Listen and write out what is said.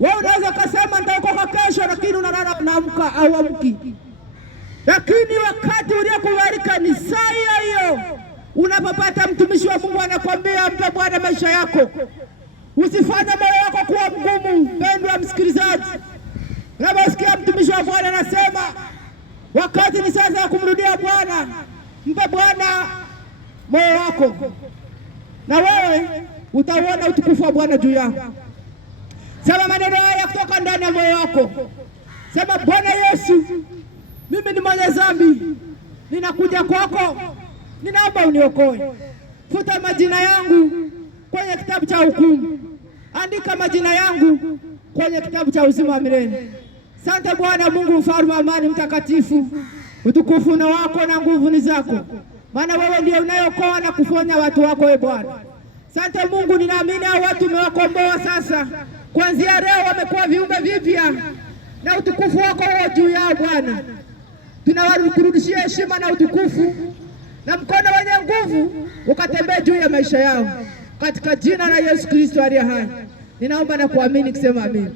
Wewe unaweza kusema nitaokoka kesho, lakini unalala unaamka au amki. Lakini wakati uliokubarika ni saa hiyo unapopata mtumishi wa Mungu anakwambia mpe Bwana maisha yako. Usifanye moyo wako kuwa mgumu. Mpendwa msikilizaji, unaposikia mtumishi wa Bwana anasema wakati ni sasa kumrudia Bwana, mpe Bwana moyo wako, na wewe utaona utukufu wa Bwana juu yako. Sema maneno haya kutoka ndani ya moyo wako. Sema, Bwana Yesu, mimi ni mwenye dhambi, ninakuja kwako, ninaomba uniokoe. Futa majina yangu kwenye kitabu cha hukumu, andika majina yangu kwenye kitabu cha uzima wa milele. Asante Bwana Mungu mfalme wa amani mtakatifu, utukufu na wako na nguvu ni zako, maana wewe ndiye unayeokoa na kuponya watu wako. Bwana, asante Mungu, ninaamini hao watu umewakomboa sasa. Kuanzia leo wamekuwa viumbe vipya na utukufu wako huo juu yao. Bwana, tunawarudishia heshima na utukufu, na mkono wenye nguvu ukatembea juu ya maisha yao, katika jina la Yesu Kristo aliye hai ninaomba na kuamini, kusema amen.